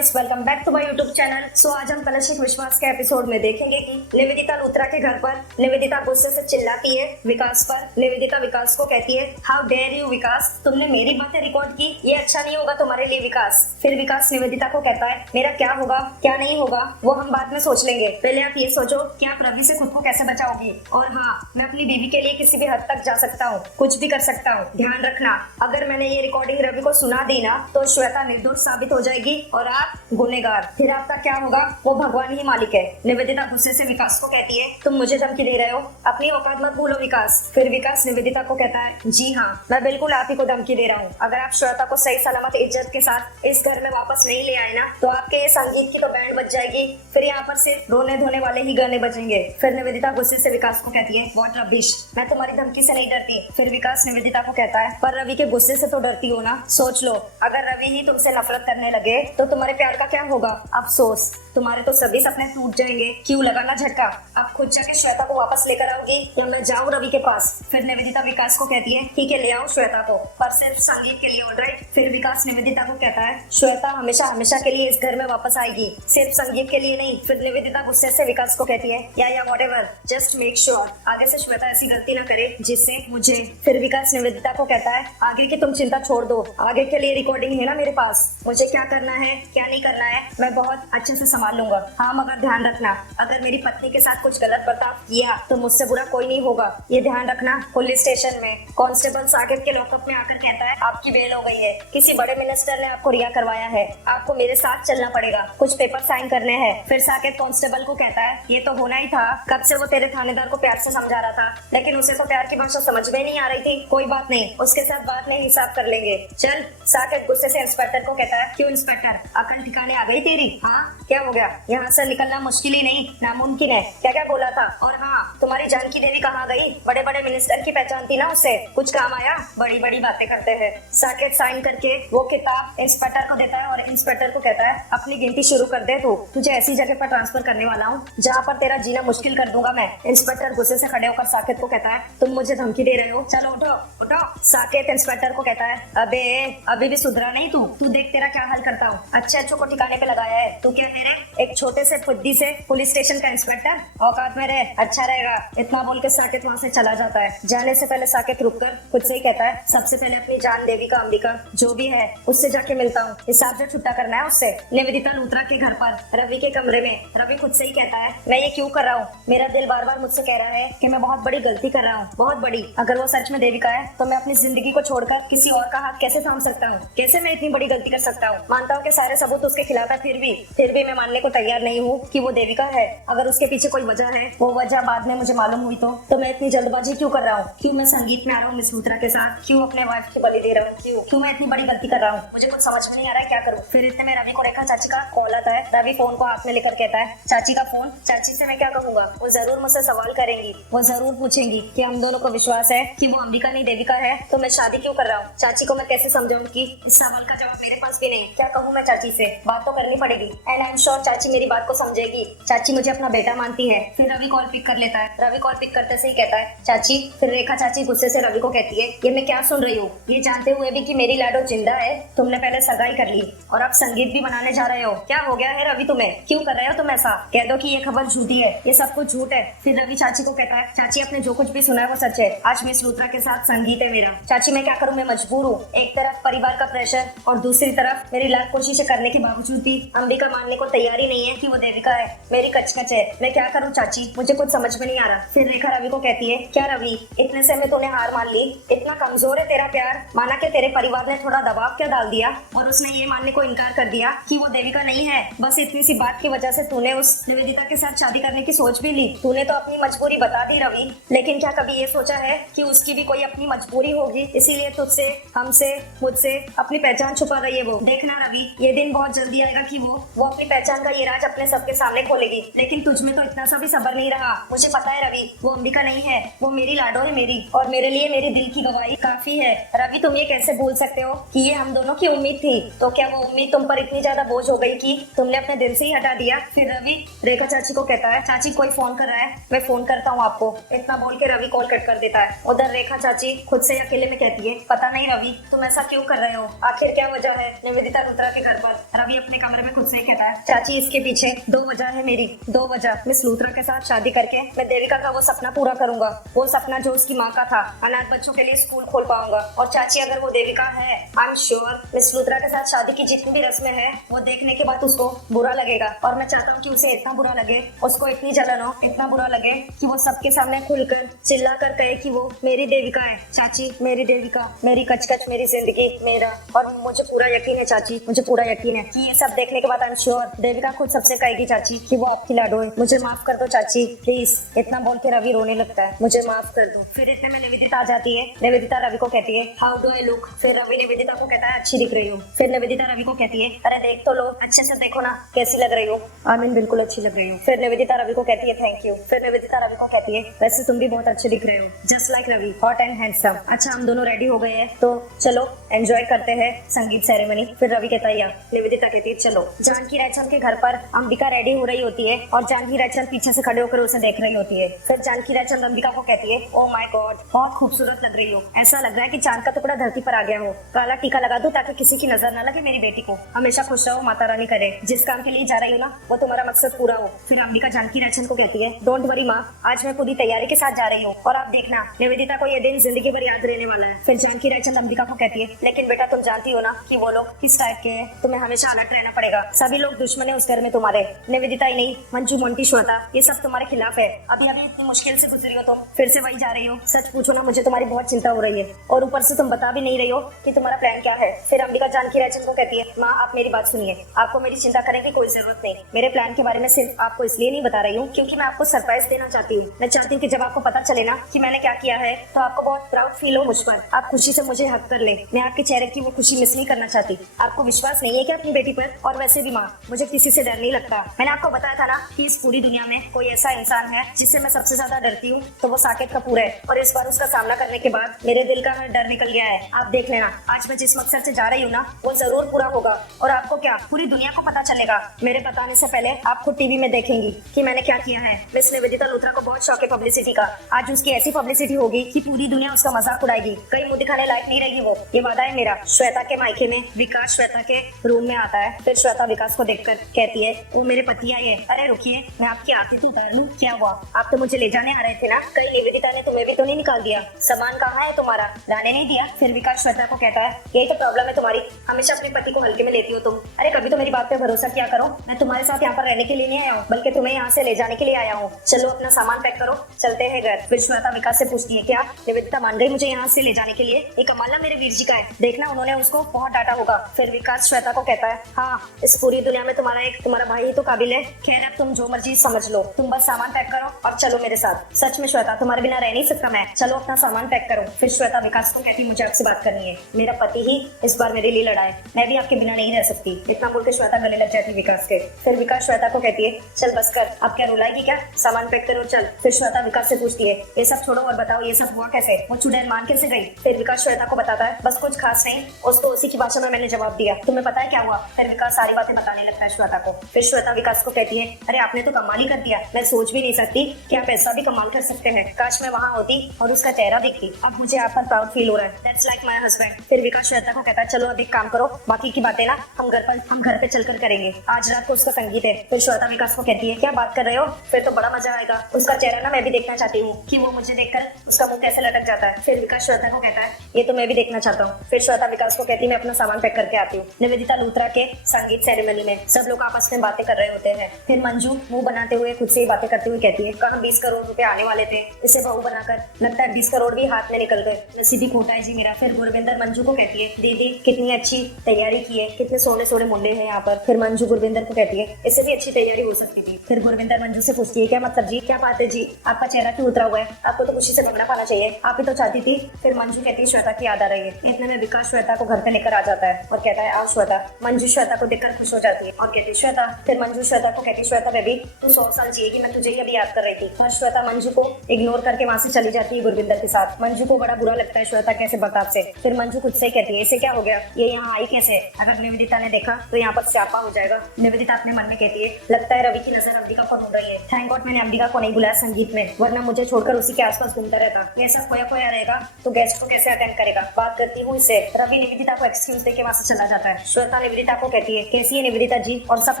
Guys, welcome back to my YouTube channel. So आज हम कलशिक विश्वास के एपिसोड में देखेंगे कि निवेदिता लूथरा के घर पर निवेदिता गुस्से से चिल्लाती है विकास पर। निवेदिता विकास को कहती है, हाउ डेयर यू विकास, तुमने मेरी बातें रिकॉर्ड की, ये अच्छा नहीं होगा तुम्हारे लिए विकास। फिर विकास निवेदिता को कहता है, मेरा क्या होगा क्या नहीं होगा वो हम बाद में सोच लेंगे, पहले आप ये सोचो कि आप रवि से खुद को कैसे बचाओगी। और हाँ, मैं अपनी बीवी के लिए किसी भी हद तक जा सकता हूँ, कुछ भी कर सकता हूँ। ध्यान रखना, अगर मैंने ये रिकॉर्डिंग रवि को सुना दी ना तो श्वेता निर्दोष साबित हो जाएगी और आप गुनहगार। फिर आपका क्या होगा वो भगवान ही मालिक है। निवेदिता गुस्से से विकास को कहती है, तुम मुझे धमकी दे रहे हो, अपनी औकात मत भूलो विकास। फिर विकास निवेदिता को कहता है, जी हाँ, मैं बिल्कुल आप ही को धमकी दे रहा हूँ। अगर आप श्वेता को सही सलामत इज्जत के साथ इस घर में वापस नहीं ले आए ना तो आपके ये संगीत की तो बैंड बज जाएगी, फिर यहाँ पर सिर्फ रोने धोने वाले ही गाने बजेंगे। फिर निवेदिता गुस्से से विकास को कहती है, व्हाट रबिश, मैं तुम्हारी धमकी से नहीं डरती। फिर विकास निवेदिता को कहता है, पर रवि के गुस्से से तो डरती हो ना, सोच लो अगर रवि ही तुमसे नफरत करने लगे तो तुम्हारे प्यार का क्या होगा। अफसोस, तुम्हारे तो सभी सपने टूट जाएंगे। क्यों लगाना झटका, अब खुद जाके श्वेता को वापस लेकर आओगी या मैं जाऊँ रवि के पास। फिर निवेदिता विकास को कहती है, ठीक है ले आओ श्वेता को, पर सिर्फ संगीत के लिए, ऑलराइट। फिर विकास निवेदिता को कहता है, श्वेता हमेशा हमेशा के लिए इस घर में वापस आएगी, सिर्फ संगीत के लिए नहीं। फिर निवेदिता गुस्से से विकास को कहती है, या व्हाटएवर, जस्ट मेक श्योर आगे से श्वेता ऐसी गलती ना करे जिससे मुझे। फिर विकास निवेदिता को कहता है, आगे की तुम चिंता छोड़ दो, आगे के लिए रिकॉर्डिंग है ना मेरे पास, मुझे क्या करना है क्या नहीं करना है मैं बहुत अच्छे से संभाल लूंगा। हाँ, मगर ध्यान रखना, अगर मेरी पत्नी के साथ कुछ गलत बर्ताव किया तो मुझसे बुरा कोई नहीं होगा, ये ध्यान रखना। पुलिस स्टेशन में कांस्टेबल साकिब के लॉकअप में आकर कहता है, आपकी बेल हो गई है, किसी बड़े मिनिस्टर ने आपको रिहा करवाया है, आपको मेरे साथ चलना पड़ेगा, कुछ पेपर साइन करने हैं। फिर साकिब कांस्टेबल को कहता है, ये तो होना ही था, कब से वो तेरे थानेदार को प्यार से समझा रहा था, लेकिन उसे तो प्यार की भाषा समझ में नहीं आ रही थी। कोई बात नहीं, उसके साथ बाद में हिसाब कर लेंगे, चल। साकिब गुस्से से इंस्पेक्टर को कहता है, क्यों इंस्पेक्टर, अकल ठिकाने आ गई तेरी? हाँ, क्या हो गया, यहाँ से निकलना मुश्किल ही नहीं नामुमकिन है। क्या क्या बोला था? और हाँ, तुम्हारी जान की देवी कहाँ गई? बड़े बड़े मिनिस्टर की पहचान थी ना, उससे कुछ काम आया? बड़ी बड़ी बातें करते हैं। साकिब साइन करके वो किताब इंस्पेक्टर को देता है और इंस्पेक्टर को कहता है, अपनी गिनती शुरू कर दे, तू तुझे ऐसी जगह पर ट्रांसफर करने वाला हूँ जहाँ पर तेरा जीना मुश्किल कर दूंगा मैं। इंस्पेक्टर गुस्से से खड़े होकर साकिब को कहता है, तुम मुझे धमकी दे रहे हो, चलो उठो उठो। साकिब इंस्पेक्टर को कहता है, अबे अभी भी सुधरा नहीं तू देख तेरा क्या हाल करता हूँ। अच्छे अच्छों को ठिकाने पे लगाया है, तू क्या मेरे एक छोटे से फुद्दी से पुलिस स्टेशन का इंस्पेक्टर, औकात में रहे, अच्छा रहेगा। इतना बोल के साकिब वहाँ से चला जाता है। जाने से पहले साकिब रुककर खुद से ही कहता है, सबसे पहले अपनी जान देवी का अंबिका जो भी है उससे जाके मिलता हूँ, हिसाब से छुट्टा करना है उससे। निवेदिता लूथरा के घर पर रवि के कमरे में रवि खुद से ही कहता है, मैं ये क्यों कर रहा हूँ, मेरा दिल बार बार मुझसे कह रहा है कि मैं बहुत बड़ी गलती कर रहा हूँ, बहुत बड़ी। अगर वो सच में देविका है तो मैं अपनी जिंदगी को छोड़कर किसी और का हाथ कैसे थाम सकता हूँ, कैसे मैं इतनी बड़ी गलती कर सकता हूँ। मानता हूँ कि सारे सबूत उसके खिलाफ है, फिर भी मैं मानने को तैयार नहीं हूँ कि वो देविका है। अगर उसके पीछे कोई वजह है, वो वजह बाद में मुझे मालूम हुई तो मैं इतनी जल्दबाजी क्यों कर रहा हूँ? क्यों मैं संगीत में आ रहा हूँ मिस लूथरा के साथ? क्यों अपने वाइफ की बलि दे रहा हूँ? क्यों मैं इतनी बड़ी गलती कर रहा हूँ? मुझे कुछ समझ में नहीं आ रहा है, क्या करूँ? फिर इतने में रवि को रेखा चाची का कॉल आता है। रवि फोन को हाथ में लेकर कहता है, चाची का फोन, चाची से मैं क्या कहूँगा, वो जरूर मुझसे सवाल करेंगी, वो जरूर पूछेंगी कि हम दोनों को विश्वास है कि वो अंबिका नहीं देविका है, तो मैं शादी क्यों कर रहा हूँ? चाची को मैं कैसे समझाऊँ कि इस सवाल का जवाब मेरे पास भी नहीं। क्या कहूँ मैं चाची से, बात तो करनी पड़ेगी एंड आई एम श्योर चाची मेरी बात को समझेगी, चाची मुझे अपना बेटा मानती है। फिर रवि कॉल पिक कर लेता है। रवि कॉल पिक करते से ही कहता है, चाची। फिर रेखा चाची गुस्से से रवि को कहती है, ये मैं क्या सुन रही हूँ, ये जानते हुए भी कि मेरी लाडो जिंदा है, तुमने पहले सगाई कर ली और अब संगीत भी बनाने जा रहे हो, क्या हो गया है रवि तुम्हें, क्यों कर रहे हो तुम ऐसा? कह दो कि ये खबर झूठी है, ये सब कुछ झूठ है। फिर रवि चाची को कहता है, चाची आपने जो कुछ भी सुना है वो सच है, आज मिस लूथरा के साथ संगीत है मेरा। चाची मैं क्या करूँ, मैं मजबूर हूँ, एक तरफ परिवार का प्रेशर और दूसरी तरफ मेरी लाख कोशिशें करने के बावजूद भी अंबिका मानने को तैयारी नहीं है कि वो देविका है, मेरी कचकच है, मैं क्या करूँ चाची, मुझे कुछ समझ में नहीं आ रहा। फिर रेखा रवि को कहती है, क्या रवि इतने से में तूने हार मान ली, इतना कमजोर है तेरा प्यार, माना कि तेरे परिवार ने थोड़ा दबाव क्या डाल दिया और उसने ये मानने को इनकार कर दिया कि वो देविका नहीं है, बस इतनी सी बात की वजह से तूने उस निवेदिता के साथ शादी करने की सोच भी ली। तूने तो अपनी मजबूरी बता दी रवि, लेकिन क्या कभी ये सोचा है कि उसकी भी कोई अपनी मजबूरी होगी, इसीलिए तुझसे, हमसे, मुझसे अपनी पहचान छुपा रही है वो। देखना रवि, ये दिन बहुत जल्दी आएगा कि वो अपनी पहचान का ये राज अपने सबके सामने खोलेगी, लेकिन तुझ में तो इतना सा भी सब्र नहीं रहा। मुझे पता है रवि, वो अंबिका नहीं है, वो मेरी लाडो है मेरी, और मेरे लिए मेरे दिल की गवाही काफी है। रवि तुम ये कैसे भूल सकते हो कि ये हम दोनों की उम्मीद थी? तो क्या वो उम्मीद तुम पर इतनी ज्यादा बोझ हो गई कि तुमने अपने दिल से ही हटा दिया? फिर रवि रेखा चाची को कहता है, चाची कोई फोन कर रहा है, मैं फोन करता हूँ आपको। इतना बोल के रवि कॉल कट कर देता है। उधर रेखा चाची खुद से अकेले में कहती है, पता नहीं रवि तुम ऐसा क्यों कर रहे हो, आखिर क्या वजह है निवेदिता लूथरा के घर पर रवि अपने कमरे में खुद से ही कहता है, चाची इसके पीछे 2 वजह है मेरी, 2 वजह। मिस लूथरा के साथ शादी करके मैं देविका का वो सपना पूरा करूंगा, वो सपना जो उसकी माँ का था, अनाथ बच्चों के लिए स्कूल खोल पाऊंगा। और चाची अगर वो देविका है, I am sure miss Luthra के साथ शादी की जितनी भी रस्में हैं वो देखने के बाद उसको बुरा लगेगा। और मैं चाहता हूँ कि उसे इतना बुरा लगे, उसको इतनी जलन हो, इतना बुरा लगे कि वो सबके सामने खुलकर चिल्ला कर कहे कि वो मेरी देविका है। चाची मेरी देविका, मेरी कचकच, मेरी जिंदगी, मेरा। और मुझे पूरा यकीन है चाची, मुझे पूरा यकीन है कि ये सब देखने के बाद आई एम श्योर देविका खुद सबसे कहेगी चाची कि वो आपकी लाडो है। मुझे माफ कर दो चाची प्लीज। इतना बोल के रवि रोने लगता है, मुझे माफ कर दो। फिर इतने में निवेदिता आ जाती है। निवेदिता रवि को कहती है, हाउ डू आई लुक। फिर रवि निवेदिता को कहता है, अच्छी दिख रही हूँ। फिर निवेदिता रवि को कहती है, अरे देख तो लो, अच्छे से देखो ना कैसी लग रही हो। आमीन बिल्कुल अच्छी लग रही हूँ। फिर निवेदिता रवि को कहती है, थैंक यू। फिर निवेदिता रवि को कहती है, वैसे तुम भी बहुत अच्छे दिख रहे हो, just like Ravi, hot and handsome. अच्छा हम दोनों रेडी हो गए हैं तो चलो एंजॉय करते हैं संगीत सेरेमनी। फिर रवि कहता है, या। निवेदिता कहती है, चलो। जानकी रायचंद के घर पर अंबिका रेडी हो रही होती है और जानकी रायचंद पीछे से खड़े होकर उसे देख रही होती है। फिर जानकी रायचंद अंबिका को कहती है, ओ माय गॉड बहुत खूबसूरत लग रही हो, ऐसा लग रहा है कि चांद का टुकड़ा धरती पर आ गया हो। काला टीका लगा दो ताकि किसी की नजर न लगे मेरी बेटी को। हमेशा खुश रहो, माता रानी करे जिस काम के लिए जा रही हो ना वो तुम्हारा मकसद पूरा हो। फिर अंबिका जानकी रायचंद को कहती है, डोंट वरी माँ, आज मैं पूरी तैयारी के साथ जा रही हूँ और आप देखना निवेदिता को ये दिन जिंदगी भर याद रहने वाला है। फिर जानकी रायचंद अंबिका को कहती है, लेकिन बेटा तुम जानती हो ना कि वो लोग किस टाइप के हैं, तुम्हें हमेशा अलर्ट रहना पड़ेगा। सभी लोग दुश्मन है उस घर में तुम्हारे, निवेदिता ही नहीं, मंजू, मोंटी, श्वेता, ये सब तुम्हारे खिलाफ है। अभी अभी इतनी मुश्किल से गुजरी हो तुम, फिर से वही जा रही हो। सच पूछो ना मुझे तुम्हारी बहुत चिंता हो रही है और ऊपर से तुम बता भी नहीं रही हो कि तुम्हारा प्लान क्या है। फिर अंबिका जानकी रायचंद को कहती है, माँ आप मेरी बात सुनिए, आपको मेरी चिंता करने की कोई जरूरत नहीं। मेरे प्लान के बारे में सिर्फ आपको इसलिए नहीं बता रही हूँ क्योंकि मैं आपको सरप्राइज देना चाहती हूँ। मैं चाहती हूँ कि जब आपको पता चले ना कि मैंने क्या किया है तो आपको बहुत प्राउड फील हो मुझ पर, आप खुशी से मुझे हक कर ले। मैं आपके चेहरे की वो खुशी मिस नहीं करना चाहती। आपको विश्वास नहीं है क्या अपनी बेटी पर? और वैसे भी माँ मुझे किसी से डर नहीं लगता। मैंने आपको बताया था ना कि इस पूरी दुनिया में कोई ऐसा इंसान है जिससे मैं सबसे ज्यादा डरती हूँ तो वो साकेत कपूर है। और इस बार उसका सामना करने के बाद मेरे दिल का हर डर निकल गया है। आप देख लेना आज मैं जिस मकसद से जा रही हूँ ना वो जरूर पूरा होगा और आपको क्या पूरी दुनिया को पता चलेगा। मेरे बताने से पहले आप खुद टीवी में देखेंगी कि मैंने क्या किया है। मिस निवेदिता लूथरा को बहुत शौक है पब्लिसिटी का। आज उसकी ऐसी पब्लिसिटी होगी कि पूरी दुनिया उसका मजाक उड़ाएगी, कहीं मुंह दिखाने लायक नहीं रहेगी वो, ये वादा है मेरा। श्वेता के मायके में विकास श्वेता के रूम में आता है। फिर श्वेता विकास को देखकर कहती है, वो मेरे पति आए हैं। अरे रुकिए मैं आपकी आरती तो उतार लूं, क्या हुआ? आप तो मुझे ले जाने आ रहे थे ना, कहीं निवेदिता ने तुम्हें भी तो नहीं निकाल दिया? सामान कहाँ है तुम्हारा, लाने नहीं दिया? फिर विकास श्वेता को कहता है, यही तो प्रॉब्लम है तुम्हारी, हमेशा अपने पति को हल्के में लेती हो तुम। अरे कभी तो मेरी बात पे भरोसा किया करो। मैं तुम्हारे साथ यहाँ पर रहने के लिए नहीं आया हूँ बल्कि तुम्हें यहाँ से ले जाने के लिए आया हूँ। चलो अपना सामान पैक करो, चलते हैं घर। फिर श्वेता विकास से पूछती है, क्या निवेदिता मान गई मुझे यहाँ से ले जाने के लिए? ये कमाल ना मेरे वीर जी का है, देखना उन्होंने उसको बहुत डांटा होगा। फिर विकास श्वेता को कहता है, हाँ इस पूरी दुनिया में तुम्हारा भाई ही तो काबिल है। खैर अब तुम जो मर्जी समझ लो, तुम बस सामान पैक करो और चलो मेरे साथ। सच में श्वेता तुम्हारे बिना रह नहीं सकता मैं, चलो अपना सामान पैक करो। फिर श्वेता विकास को कहती, मुझे आपसे बात करनी है, मेरा पति ही इस बार मेरे लिए लड़ा है, मैं भी आपके बिना नहीं रह सकती। इतना बोल के श्वेता गले लग जाती विकास के। फिर विकास श्वेता को कहती है, चल बस कर, अब क्या रुलाएगी क्या, सामान पैक करो चल। फिर श्वेता विकास से पूछती है, ये सब छोड़ो और बताओ ये सब हुआ कैसे, वो चुड़ैल मान कैसे गई? फिर विकास श्वेता को बताता है, बस कुछ खास नहीं, उसको उसी की भाषा में मैंने जवाब दिया, तुम्हें पता है क्या हुआ? फिर विकास सारी बातें बताने लगता है श्वेता को। फिर श्वेता विकास को कहती है, अरे आपने तो कमाल ही कर दिया, मैं सोच भी नहीं सकती कि आप ऐसा भी कमाल कर सकते हैं। काश मैं वहाँ होती और उसका चेहरा दिखती, अब मुझे आप पर प्राउड फील हो रहा है, दैट्स लाइक माय हस्बैंड। फिर विकास श्वेता को कहता है, चलो अब एक काम करो, बाकी की बातें ना हम घर पे चलकर करेंगे, आज रात को उसका संगीत है। फिर श्वेता विकास को कहती है, क्या बात कर रहे हो, फिर तो बड़ा मजा आएगा, उसका चेहरा ना मैं भी देखना चाहती हूँ कि वो मुझे देखकर उसका मुंह कैसे लटक जाता है। फिर विकास श्वेता को कहता है, ये तो मैं भी देखना चाहता हूँ। फिर श्वेता विकास को कहती है, मैं अपना सामान पैक करके आती हूँ। निवेदिता लूथरा के संगीत सेरेमनी में सब लोग आपस में बातें कर रहे होते हैं। फिर मंजू मुंह बनाते हुए खुद से ही बातें करते हुए कहती है, कहाँ 20 करोड़ रुपए आने वाले थे, इसे बहू बनाकर लगता है 20 करोड़ भी हाथ में निकल गए, नसीबी खोटा है जी मेरा। फिर गुरविंदर मंजू को कहती है, दीदी कितनी अच्छी तैयारी की है, कितने सोने सोने मुंडे हैं यहाँ पर। फिर मंजू गुरविंदर को कहती है, इससे भी अच्छी तैयारी हो सकती थी। फिर गुरविंदर मंजू से पूछती है, क्या मतलब जी, क्या बात है जी, आपका चेहरा क्यों उतरा हुआ है, आपको तो खुशी से भगना पाना चाहिए, आप ही तो चाहती थी। फिर मंजू कहती है, श्वेता की याद आ रही है। इतने में विकास श्वेता को घर पे लेकर आ जाता है और कहता है, आओ श्वेता। मंजू श्वेता को देखकर खुश हो जाती है और कहती है, श्वेता। फिर मंजू श्वेता को कहती है, श्वेता बेबी तू 100 साल जिएगी, मैं तुझे ही अभी याद कर रही थी। और श्वेता मंजू को इग्नोर करके वहाँ से चली जाती है गुरविंदर के साथ। मंजू को बड़ा बुरा लगता है श्वेता कैसे बर्ताव से। फिर मंजू खुद से कहती है, इसे क्या हो गया, ये यहाँ आई कैसे, अगर निवेदिता ने देखा तो यहाँ पर स्यापा हो जाएगा। निवेदिता अपने मन में कहती है, लगता है रवि की नजर अंबिका पर हो रही है, थैंक गॉड मैंने अंबिका को नहीं बुलाया संगीत में, वरना मुझे छोड़कर उसी के आसपास घूमता रहता। ये सब खोया खोया रहेगा तो गेस्ट को कैसे अटेंड करेगा। बात करती हूँ इससे। रवि निवेदिता को एक्सक्यूज देके वहाँ से चला जाता है। श्वेता निवेदिता निवेदिता को कहती है, कैसी है निवेदिता जी, और सब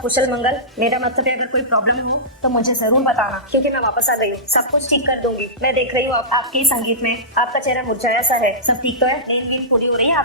कुशल मंगल। मेरा मतलब है अगर कोई प्रॉब्लम हो तो मुझे जरूर बताना, क्योंकि मैं वापस आ गई हूँ, सब कुछ ठीक कर दूंगी। मैं देख रही हूँ आपके संगीत में आपका चेहरा मुरझाया सा है, सब ठीक तो है? नींद पूरी हो रही है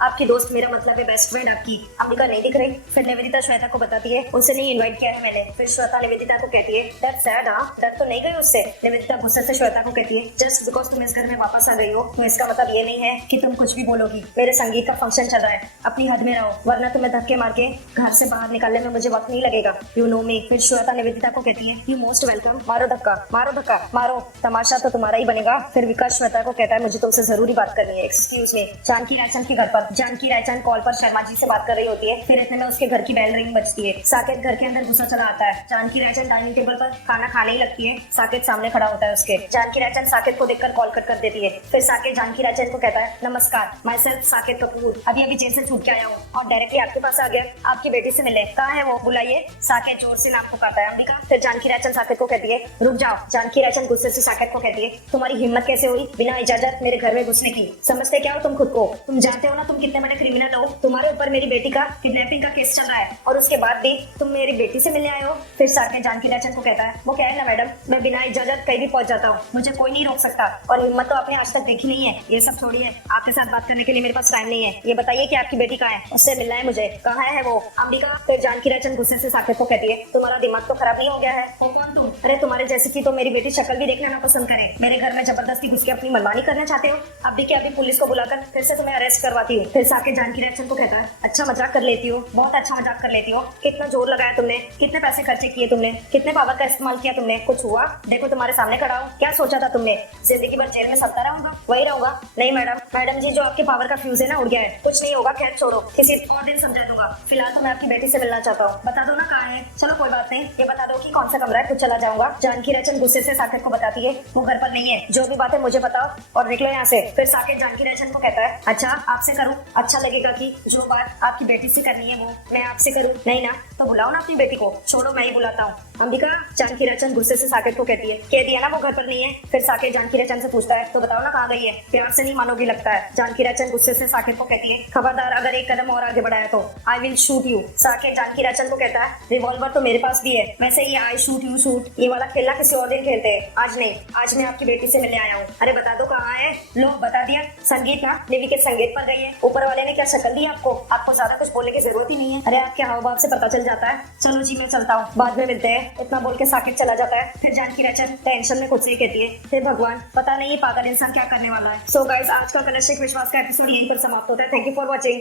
आपकी दोस्त, मेरा मतलब है बेस्ट फ्रेंड आपकी अंबिका नहीं दिख रही। फिर निवेदिता श्वेता को बताती है उसे नहीं इन्वाइट किया है मैंने। फिर श्वेता निवेदिता को कहती है दैट्स सैड, डर तो नहीं गई उससे। निवेदिता गुस्से से श्वेता को कहती है जस्ट बिकॉज तुम इस घर में वापस आ गई हो तो इसका मतलब ये नहीं है कि तुम कुछ भी बोलोगी। मेरे संगीत का फंक्शन चल रहा है, अपनी हद में रहो, वरना तुम्हें धक्के मार के घर से बाहर निकालने में मुझे वक्त नहीं लगेगा, यू नो मी। फिर श्वेता निवेदिता को कहती है यू मोस्ट वेलकम, मारो धक्का मारो, तमाशा तो तुम्हारा ही बनेगा। फिर विकास श्वेता को कहता है मुझे तुमसे जरूरी बात करनी है, एक्सक्यूज मी। जानकी रायचंद के घर पर जानकी रायचंद कॉल पर शर्मा जी से बात कर रही होती है। फिर इतने में उसके घर की बेल रिंग बजती है। साकेत घर के अंदर घुसा चला आता है। जानकी रायचंद डाइनिंग टेबल पर खाना खाने ही लगती है। साकेत सामने खड़ा होता है उसके। जानकी रायचंद साकेत को देखकर कॉल कट कर देती है। फिर साकेत जानकी रायचंद को कहता है नमस्कार, माई सेल्फ साकेत कपूर, अभी जेल से छूट के आया हूँ और डायरेक्टली आपके पास आ गया, आपकी बेटी से मिलने। कहाँ है वो, बुलाइए। साकेत जोर से नाम पुकारता है अंबिका। फिर जानकी रायचंद साकेत को कहती है रुक जाओ। जानकी रायचंद गुस्से से साकेत को कहती है तुम्हारी हिम्मत कैसे हुई बिना इजाजत मेरे घर में घुसने की, समझते क्या हो तुम खुद को? तुम जानते हो ना तुम कितने बड़े क्रिमिनल हो, तुम्हारे ऊपर मेरी बेटी का किडनैपिंग का केस चल रहा है और उसके बाद भी तुम मेरी बेटी से मिलने आए हो। फिर साकेत जानकी रायचंद को कहता है वो क्या है ना मैडम, मैं बिना इजाजत कहीं भी पहुंच जाता हूँ, मुझे कोई नहीं रोक सकता, और हिम्मत तो आपने आज तक देखी नहीं है। ये सब छोड़िए, आपके साथ बात करने के लिए मेरे पास टाइम नहीं है। ये बताइए कि आपकी बेटी कहाँ है, उससे मिलना है मुझे, कहाँ है वो? अंबिका। फिर जानकी रायचंद गुस्से से साकेत को कहती है तुम्हारा दिमाग तो खराब नहीं हो गया है? हो कौन तुम? अरे तुम्हारे जैसी की तो मेरी बेटी शक्ल भी देखना ना पसंद करे, मेरे घर में जबरदस्ती घुस के अपनी मनमानी करना चाहते हो? अभी के अभी पुलिस को बुलाकर फिर से तुम्हें अरेस्ट करवाती हूँ। फिर साकेत जानकी रायचंद को कहता है अच्छा मजाक कर लेती हो, बहुत अच्छा मजाक कर लेती हो, कितना जोर लगाया तुमने, कितने पैसे खर्चे किए तुमने, कितने पावर का इस्तेमाल किया तुमने, कुछ हुआ? देखो तुम्हारे सामने खड़ा हूँ, क्या सोचा था तुमने जिंदगी भर जेल में सड़ता रहूंगा? वही रहूंगा? नहीं मैडम जी, जो आपके पावर का फ्यूज है ना उड़ गया है, कुछ नहीं होगा, खैर छोड़ो, किसी और दिन समझा दूंगा। फिलहाल तो मैं आपकी बेटी से मिलना चाहता हूँ, बता दो ना कहाँ है? चलो कोई बात नहीं, ये बता दो कि कौन सा कमरा है, कुछ चला जाऊंगा। जानकी रायचंद गुस्से से साकेत को बताती है वो घर पर नहीं है, जो भी बात है मुझे बताओ और निकलो यहाँ से। फिर साकेत जानकी रायचंद को कहता है अच्छा आपसे करूँ, अच्छा लगेगा कि जो बात आपकी बेटी से करनी है वो मैं आपसे करूँ? नहीं ना, तो बुलाओ ना अपनी बेटी को, छोड़ो मैं ही बुलाता हूँ। अंबिका। जानकी रायचंद गुस्से से साकेत को कहती है कह दिया ना वो घर पर नहीं है। फिर साकेत जानकी रायचंद से पूछता है तो बताओ ना कहाँ गई है? प्यार से नहीं मानोगी लगता है। जानकी रायचंद गुस्से से साकेत को कहती है खबरदार अगर एक कदम और आगे बढ़ाया तो I will shoot you. Saket Janki Raichand को कहता है रिवॉल्वर तो मेरे पास भी है, वैसे ये आई शूट यू शूट ये वाला खेलना किसी और दिन खेलते हैं, आज नहीं, आज मैं आपकी बेटी से मिलने आया हूँ। अरे बता दो कहाँ है? लो बता दिया, संगीत ना निवि के संगीत पर गई है। ऊपर वाले ने क्या शक्ल दी आपको, आपको ज्यादा कुछ बोलने की जरूरत ही नहीं है। अरे आपके हाव भाव से पता चल जाता है। चलो जी मैं चलता हूँ, बाद में मिलते हैं। इतना बोल के साकेत चला जाता है। फिर जानकी रायचंद टेंशन में खुद से ही कहती है हे भगवान, पता नहीं ये पागल इंसान क्या करने वाला है। सो गाइस, आज का कलश विश्वास का एपिसोड यहीं पर समाप्त होता है। Thank you for watching.